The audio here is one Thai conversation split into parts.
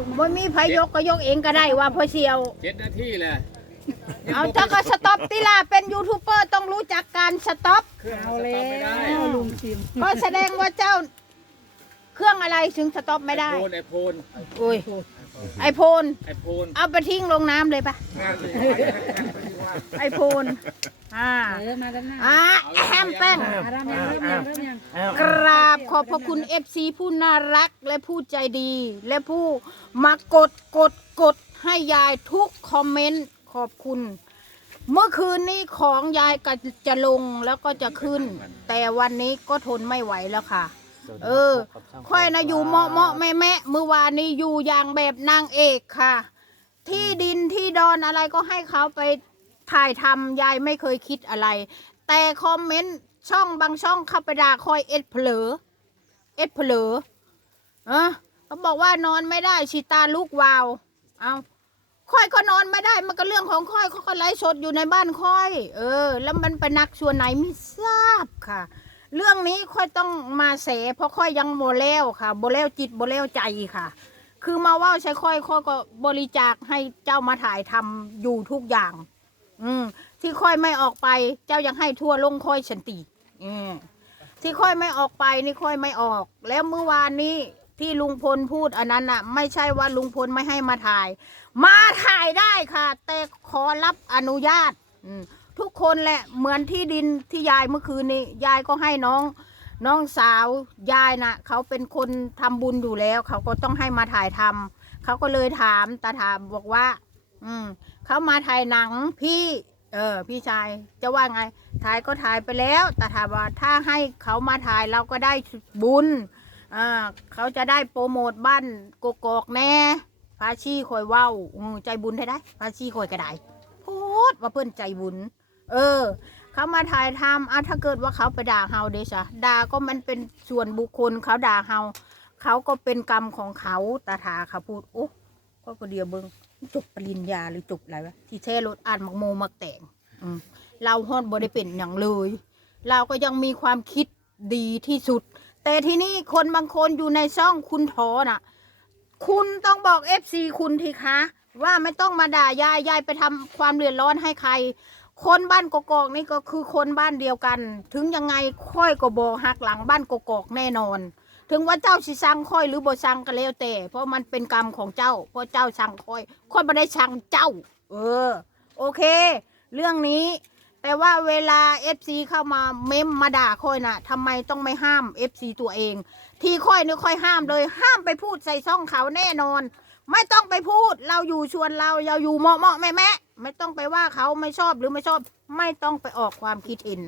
ลูกบ่มีไผยกก็ยกเองก็ได้ว่าพอเสียว เจ็ดนาทีแหละเอาเจ้าก็สต็อปติล่ะเป็นยูทูบเบอร์ต้องรู้จักการสต็อป เครื่องเอาสแล้ต็อปไม่ได้วลุงจิมก็แสดงว่าเจ้า เครื่องอะไรถึงสต็อปไม่ได้ โพนไอโพนโอ้ยไอโฟนไอโพนเอาไปทิ้งลงน้ำเลยปะ ไอโฟนอ่าเออมาด้านหน้าอ่าแฮมแป้งอะเริ่มยังเริ่มยังเริ่มยังกราบขอบพระคุณ FC ผู้น่ารักและผู้ใจดี และผู้มากดกดกดให้ยายทุกคอมเมนต์ขอบคุณ เมื่อคืนนี้ของยายก็จะลงแล้วก็จะขึ้น แต่วันนี้ก็ทนไม่ไหวแล้วค่ะ เออ ค่อยนะอยู่เมาะเมาะแม่แม่เมื่อวานนี้อยู่อย่างแบบนางเอกค่ะ ที่ดินที่ดอนอะไรก็ให้เขาไป ถ่ายทำยายไม่เคยคิดอะไร แต่คอมเมนต์ช่องบางช่องเข้าไปด่าคอยเอ็ดเผลอ เอ็ดเผลอเออเขาบอกว่านอนไม่ได้ชิตาลูกวาว เอาค่อยก็นอนไม่ได้มันก็เรื่องของค่อยเขาก็ไลฟ์สดอยู่ในบ้านค่อย เออ แล้วมันไปนักชวนไหนไม่ทราบค่ะ เรื่องนี้ค่อยต้องมาเสเพราะค่อยยังโมแล้วค่ะโมแล้วจิตโมแล้วใจค่ะ คือมาว่าใช้ค่อยค่อยก็บริจาคให้เจ้ามาถ่ายทำอยู่ทุกอย่าง อืมที่ค่อยไม่ออกไป เจ้ายังให้ทั่วลงค่อยฉันตีอืมที่ค่อยไม่ออกไปนี่ค่อยไม่ออก แล้วเมื่อวานนี้ที่ลุงพลพูดอันนั้นน่ะ ไม่ใช่ว่าลุงพลไม่ให้มาถ่าย มาถ่ายได้ค่ะ แต่ขอรับอนุญาตอืมทุกคนแหละเหมือนที่ดินที่ยายเมื่อคืนนี้ ยายก็ให้น้อง น้องสาวยายน่ะ เขาเป็นคนทำบุญอยู่แล้ว เขาก็ต้องให้มาถ่ายทำเขาก็เลยถามตาถามบอกว่า อืม เขามาถ่ายหนังพี่ เออ พี่ชายจะว่าไงถ่ายก็ถ่ายไปแล้ว แต่ถามว่าถ้าให้เขามาถ่ายเราก็ได้บุญอ่าเขาจะได้โปรโมทบ้านกกอกแน่พาชีคอยเว้าอืมใจบุญได้ได้พาชีคอยกระไดพูดว่าเพื่อนใจบุญ เออ เขามาถ่ายทำอะถ้าเกิดว่าเขาไปด่าเฮาเดชะด่าก็มันเป็นส่วนบุคคลเขาด่าเฮาเขาก็เป็นกรรมของเขาตาถาเขาพูดโอ้ก็ก็เดียวเบิง จบปริญญาหรือจบอะไรวะที่แท้รถอ่านมักโมมักแต่งอืมเราฮอดบ่ได้เป็นอย่างเลย เราก็ยังมีความคิดดีที่สุด แต่ที่นี่คนบางคนอยู่ในช่องคุณทอน่ะ คุณต้องบอกเอฟซีคุณทีคะ ว่าไม่ต้องมาด่ายายยายไปทำความเดือดร้อนให้ใคร คนบ้านกกอกนี่ก็คือคนบ้านเดียวกัน ถึงยังไงค่อยก็บอกหักหลังบ้านกกอกแน่นอน ถึงว่าเจ้าสิสั่งค่อยหรือบ่สั่งก็แล้วแต่ เพราะมันเป็นกรรมของเจ้า เพราะเจ้าสั่งค่อยค่อยไม่ได้สั่งเจ้า เออ โอเค เรื่องนี้ แต่ว่าเวลา FC เข้ามาเมมมาด่าค่อยน่ะทำไมต้องไม่ห้าม FC ตัวเอง ที่ค่อยนี่ค่อยห้ามเลย ห้ามไปพูดใส่ซ่องเขาแน่นอน ไม่ต้องไปพูด เราอยู่ชวนเราเราอยู่เหมาะเหมาะแม่แม่ไม่ต้องไปว่าเขาไม่ชอบหรือไม่ชอบ ไม่ต้องไปออกความคิดเห็น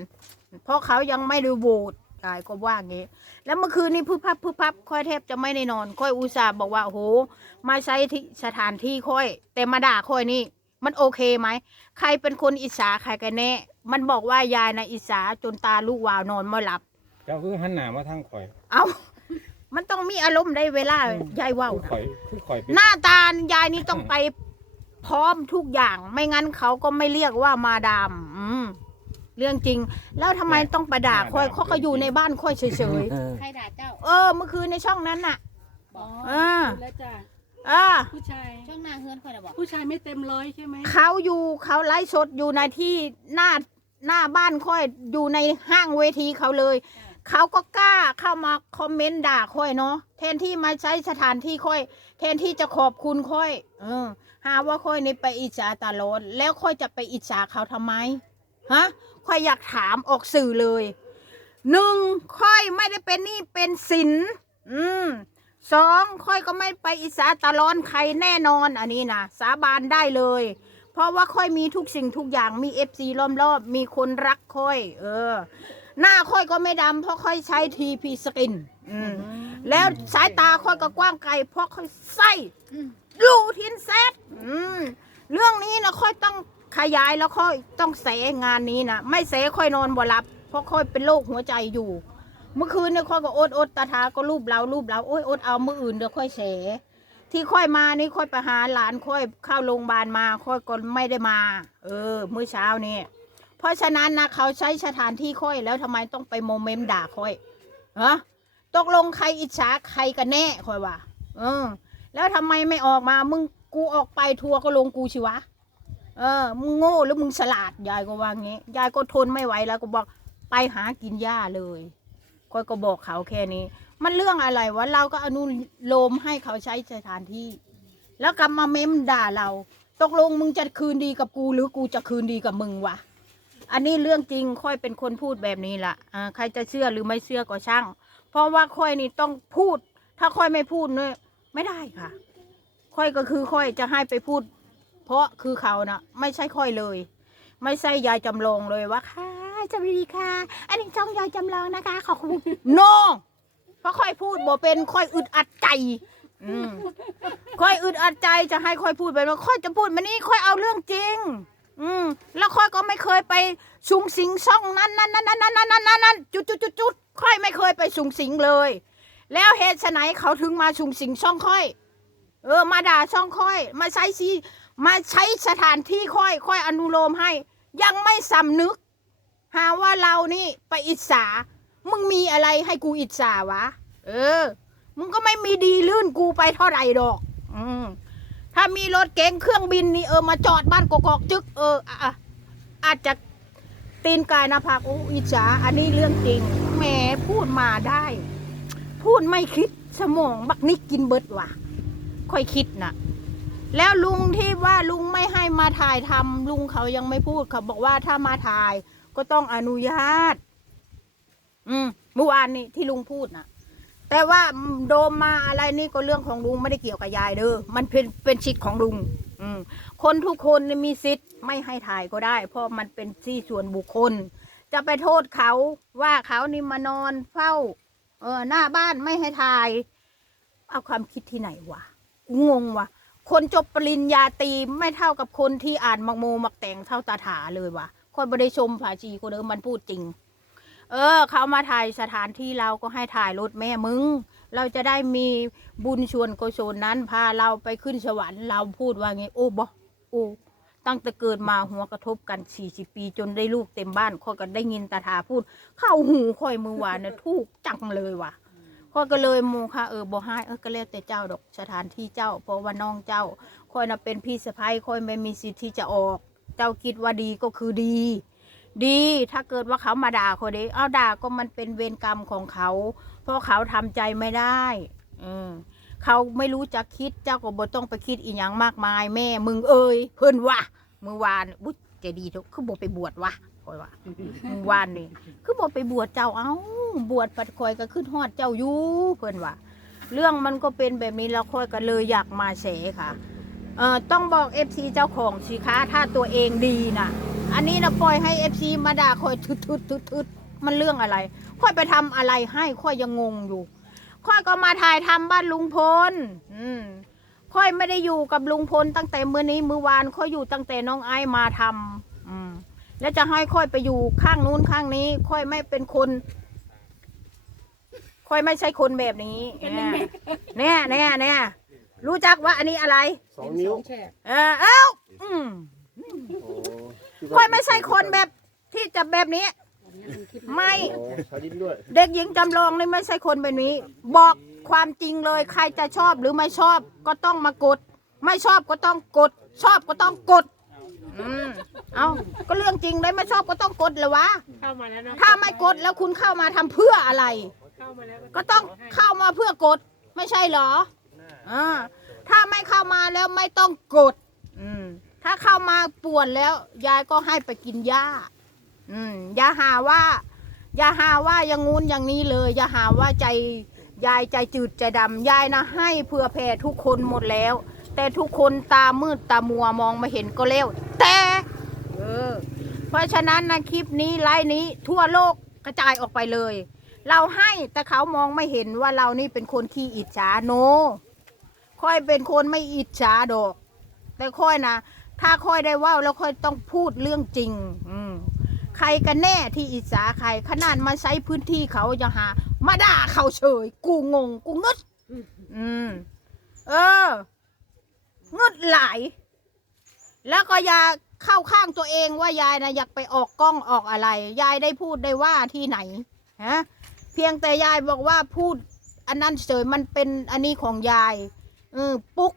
เพราะเขายังไม่ได้โหวต กายก็ว่างี้ แล้วเมื่อคืนนี้พึบพับพึบพับค่อยแทบจะไม่ได้นอน ค่อยอุตส่าห์บอกว่าโอ้โหมาใช้ที่สถานที่ค่อย แต่มาด่าค่อยนี่ มันโอเคไหม ใครเป็นคนอิจฉาใครกันแน่ มันบอกว่ายายนะอิจฉาจนตาลูกวาวนอนไม่หลับ เจ้าคือหันหน้ามาทางข่อย เอามันต้องมีอารมณ์ได้เวลายายเว่าวคือข่อยคือข่อยเป็นหน้าตายายนี่ต้องไปพร้อมทุกอย่าง ไม่งั้นเขาก็ไม่เรียกว่ามาดาม อืม เรื่องจริง แล้วทำไมต้องประด่าค่อยเขาก็อยู่ในบ้านค่อยเฉยใครด่าเจ้าๆเออเมื่อคืนในช่องนั้นน่ะอ๋ออ่าดูแล้วจ้ะอ่าผู้ชาย ช่องหน้าเฮือนค่อยนะบอกผู้ชายไม่เต็มร้อยใช่ไหมเขาอยู่เขาไลฟ์สดอยู่ในที่หน้าหน้าบ้านค่อยอยู่ในห้างเวทีเขาเลย เขาก็กล้าเข้ามาคอมเมนต์ด่าค่อยเนาะแทนที่มาใช้สถานที่ค่อย แทนที่จะขอบคุณค่อย เออ หาว่าค่อยนี่ไปอิจฉาตาโลนแล้วค่อยจะไปอิจฉาเขาทำไม ฮะค่อยอยากถามออกสื่อเลยหนึ่งค่อยไม่ได้เป็นหนี่เป็นสินอืมสองค่อยก็ไม่ไปอิจฉาตาร้อนใครแน่นอนอันนี้นะสาบานได้เลย เพราะว่าค่อยมีทุกสิ่งทุกอย่างมีเอฟซีล้อมรอบมีคนรักค่อย เออ หน้าค่อยก็ไม่ดำเพราะค่อยใช้ทีพีสกิน อืมแล้วสายตาค่อยก็กว้างไกล เพราะค่อยใส่ลูทินเซตอืมเรื่องนี้นะค่อยต้อง ขยายแล้วค่อยต้องเสงานนี้นะไม่เสค่อยนอนบ่หลับ เพราะค่อยเป็นโรคหัวใจอยู่ เมื่อคืนเนี่ยค่อยก็อดอดตาทาก็รูปเรารูปเราโอ้ยอดเอามืออื่นเดี๋ยวค่อยเสที่ค่อยมานี่ค่อยไปหาหลานค่อยเข้าโรงพยาบาลมาค่อยก็ไม่ได้มา เออเมื่อเช้านี่เพราะฉะนั้นนะเขาใช้สถานที่ค่อยแล้วทำไมต้องไปโมเมนต์ด่าค่อยฮะตกลงใครอิจฉาใครกันแน่ค่อยว่าเออ แล้วทำไมไม่ออกมามึงกูออกไปทัวร์ก็ลงกูชิวะ เออมึงโง่หรือมึงฉลาดยายก็ว่างี้ยายก็ทนไม่ไหวแล้วก็บอกไปหากินหญ้าเลยค่อยก็บอกเขาแค่นี้ มันเรื่องอะไรวะเราก็อนุโลมให้เขาใช้สถานที่ แล้วกลับมาเม้มด่าเรา ตกลงมึงจะคืนดีกับกู หรือกูจะคืนดีกับมึงวะอันนี้เรื่องจริงค่อยเป็นคนพูดแบบนี้ละอ่าใครจะเชื่อหรือไม่เชื่อก็ช่าง เพราะว่าค่อยนี่ต้องพูด ถ้าค่อยไม่พูดเนี่ยไม่ได้ค่ะ ค่อยก็คือค่อยจะให้ไปพูด พราะคือเขานะ่ะไม่ใช่ค่อยเลย ไม่ใช่ยายจำลองเลยว่าค่ะสวัสดีค่ะ อันนี้ช่องยายจำลองนะคะ ขอบคุณ no เพราะค่อยพูดบ่เป็นค่อยอึดอัดใจอืค่อยอึดอัดใจจะให้ค่อยพูดไปว่าค่อยจะพูดมานี่ค่อยเอาเรื่องจริง อืมแล้วค่อยก็ไม่เคยไปสุงสิงช่องนั้นนั้นนั้นนั้นนั้นนั้นนั้นจุดจุดจุดจุดค่อยไม่เคยไปสุงสิงเลย แล้วเหตุไฉนเขาถึงมาสุงสิงช่องค่อย เออ มาด่าช่องค่อย มาใช้ซี มาใช้สถานที่ค่อยค่อยอนุโลมให้ ยังไม่สำนึก หาว่าเรานี่ไปอิจฉามึงมีอะไรให้กูอิจฉาวะ เออ มึงก็ไม่มีดีลื่นกูไปเท่าไหร่ดอก อืมถ้ามีรถเก๋งเครื่องบินนี่เออมาจอดบ้านกอกจึก เอออะอาจจะตีนกายนะพักโอ้อิจฉาอันนี้เรื่องจริงแหมพูดมาได้ พูดไม่คิดสมองบักนิกกินเบิดว่ะ ค่อยคิดน่ะ แล้วลุงที่ว่าลุงไม่ให้มาถ่ายทำลุงเขายังไม่พูดเขาบอกว่าถ้ามาถ่ายก็ต้องอนุญาต อืมเมื่อวานนี้ที่ลุงพูดนะแต่ว่าโดมมาอะไรนี่ก็เรื่องของลุงไม่ได้เกี่ยวกับยายเด้อมันเป็นเป็นสิทธิ์ของลุง อืมคนทุกคนมีสิทธิ์ไม่ให้ถ่ายก็ได้ เพราะมันเป็นที่ส่วนบุคคล จะไปโทษเขาว่าเขานี่มานอนเฝ้า เออหน้าบ้านไม่ให้ถ่าย เอาความคิดที่ไหนวะงงวะ คนจบปริญญาตรีไม่เท่ากับคนที่อ่านมักโมมักแต่งเท่าตาถาเลยวะคนบได้ชมผาชีคนเดิมมันพูดจริง เออ เขามาถ่ายสถานที่เราก็ให้ถ่ายรถแม่มึง เราจะได้มีบุญชวนกุศลนั้น พาเราไปขึ้นสวรรค์เราพูดว่าไง โอ้บอโอ้ตั้งแต่เกิดมาหัวกระทบกันสี่สิบปี จนได้ลูกเต็มบ้านค่อยก็ได้ยินตาถาพูด เข้าหูค่อยมือวานนะถูกจังเลยว่ะ ข้อยก็เลยโมค่ะเออบ่ให้เออก็แล้วแต่เจ้าดอกสถานที่เจ้าเพราะว่าน้องเจ้าค่อยน่ะเป็นพี่สะพ้ายค่อยไม่มีสิทธิ์ที่จะออก เจ้าคิดว่าดีก็คือดี ดีถ้าเกิดว่าเขามาด่าคนเด้เอาด่าก็มันเป็นเวรกรรมของเขา เพราะเขาทำใจไม่ได้เออเขาไม่รู้จะคิดเจ้าก็บ่ต้องไปคิดอีหยังมากมาย แม่มึงเอ้ยเพิ่นว่าเมื่อวานอุ๊ยใจดีทุกคือบ่ไปบวชวะ คอยว่าวานนี่คือบอกไปบวชเจ้าเอ้า บวชปัดคอยก็ขึ้นฮอดเจ้าอยู่เพื่อนว่า เรื่องมันก็เป็นแบบนี้แล้วคอยก็เลยอยากมาแฉค่ะเอ่อต้องบอกเอฟซีเจ้าของสิคะถ้าตัวเองดีนะอันนี้นะปล่อยให้เอฟซีมาด่าคอยทึดทึดทึดทึดมันเรื่องอะไรค่อยไปทำอะไรให้ค่อยยังงงอยู่ค่อยก็มาถ่ายทำบ้านลุงพล อืมค่อยไม่ได้อยู่กับลุงพลตั้งแต่เมื่อนี้มือวานค่อยอยู่ตั้งแต่น้องไอ้มาทำอืม แล้วจะให้ค่อยไปอยู่ข้างนู้นข้างนี้ ค่อยไม่เป็นคน ค่อยไม่ใช่คนแบบนี้เนี่ยเนี่ยเนี่ยรู้จักว่าอันนี้อะไร สองนิ้วเออเอ้าอืมโอ้ดว่าค่อยไม่ใช่คนแบบที่จะแบบนี้ ไม่โอ้ใช้ดิ้นด้วยเด็กหญิงจำลองนี่ไม่ใช่คนแบบนี้ บอกความจริงเลยใครจะชอบหรือไม่ชอบก็ต้องมากด ไม่ชอบก็ต้องกด ชอบก็ต้องกด อืม เอาก็เรื่องจริงเลยไม่ชอบก็ต้องกดเลยวะ เข้ามาแล้วเนาะถ้าไม่กดแล้วคุณเข้ามาทำเพื่ออะไร เข้ามาแล้วก็ต้องเข้ามาเพื่อกด ไม่ใช่เหรออ่าถ้าไม่เข้ามาแล้วไม่ต้องกด อืม ถ้าเข้ามาป่วนแล้ว ยายก็ให้ไปกินหญ้า อืม อย่าหาว่า อย่าหาว่าอย่างงู้นอย่างนี้เลย อย่าหาว่าใจ ยายใจจืดใจดำยายนะให้เพื่อแผ่ทุกคนหมดแล้ว แต่ทุกคนตามืดตามัวมองไม่เห็นก็แล้ว แต่ เออ เพราะฉะนั้นนะคลิปนี้ไลน์นี้ทั่วโลกกระจายออกไปเลย เราให้แต่เขามองไม่เห็นว่าเรานี่เป็นคนขี้อิจฉาโน ค่อยเป็นคนไม่อิจฉาดอก แต่ค่อยนะถ้าค่อยได้ว่าแล้วค่อยต้องพูดเรื่องจริง อืมใครกันแน่ที่อิจฉาใคร ขนาดมาใช้พื้นที่เขาจะหา มาด่าเขาเฉย กูงง กูงึดอืม เอองึดหลาย แล้วก็อย่า เข้าข้างตัวเองว่ายายนะอยากไปออกกล้องออกอะไร ยายได้พูดได้ว่าที่ไหนฮะเพียงแต่ยายบอกว่าพูด อันนั้นเฉยมันเป็นอันนี้ของยายเออปุ๊ก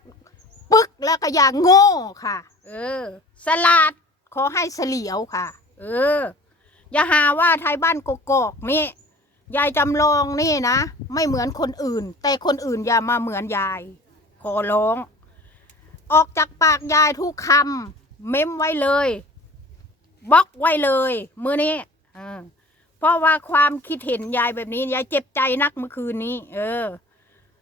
ปึ๊กแล้วก็อย่างโง่ค่ะ เออ สลาดขอให้เฉลียวค่ะ เออ อย่าหาว่าไทยบ้านกกอกนี่ยายจำลองนี่นะ ไม่เหมือนคนอื่น แต่คนอื่นอย่ามาเหมือนยาย ขอร้อง ออกจากปากยายทุกคำ เม้มไว้เลยบล็อกไว้เลยมือนี้เออเพราะว่าความคิดเห็นยายแบบนี้ยายเจ็บใจนักเมื่อคืนนี้ เออ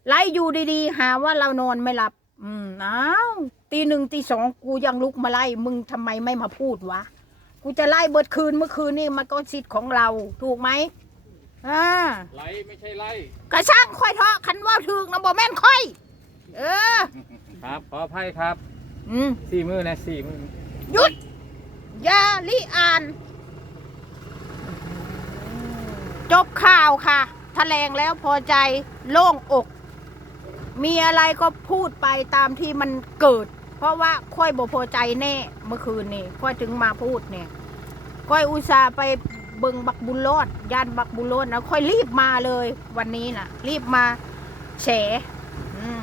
ไล่อยู่ดีๆ หาว่าเรานอนไม่หลับ อืมอ้าวตีหนึ่งตีสองกูยังลุกมาไล่ มึงทำไมไม่มาพูดวะกูจะไล่เบิดคืนเมื่อคืนนี่มันก็สิทธิ์ของเราถูกไหมอ่าไล่ไม่ใช่ไล่กระช่างค่อยเถาะคันว่าถึกนะบ่แม่นค่อย เออ ครับขออภัยครับ อืมสี่มือนะสี่มือหยุดอย่าลิอ่าน จบข่าวค่ะแถลงแล้วพอใจโล่งอก มีอะไรก็พูดไปตามที่มันเกิด เพราะว่าค่อยบ่พอใจแน่เมื่อคืนนี่ค่อยถึงมาพูดเนี่ยค่อยอุตส่าห์ไปเบิงบักบุญรอดย่านบักบุญรอดนะค่อยรีบมาเลยวันนี้นะรีบมาแฉอืม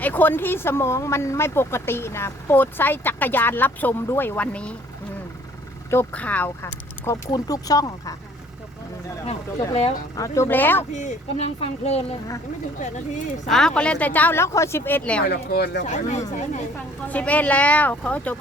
ไอคนที่สมองมันไม่ปกตินะโปรดใช้จักรยานรับชมด้วยวันนี้อืมจบข่าวค่ะ ขอบคุณทุกช่องค่ะจบแล้วเอาจบแล้วกำลังฟังเพลินเลย ยังไม่ถึงแปดนาทีอ้าวก็เล่นแต่เจ้าแล้วคอยสิบเอ็ดแล้วสายไหนสายไหนสิบเอ็ดแล้วขอจบ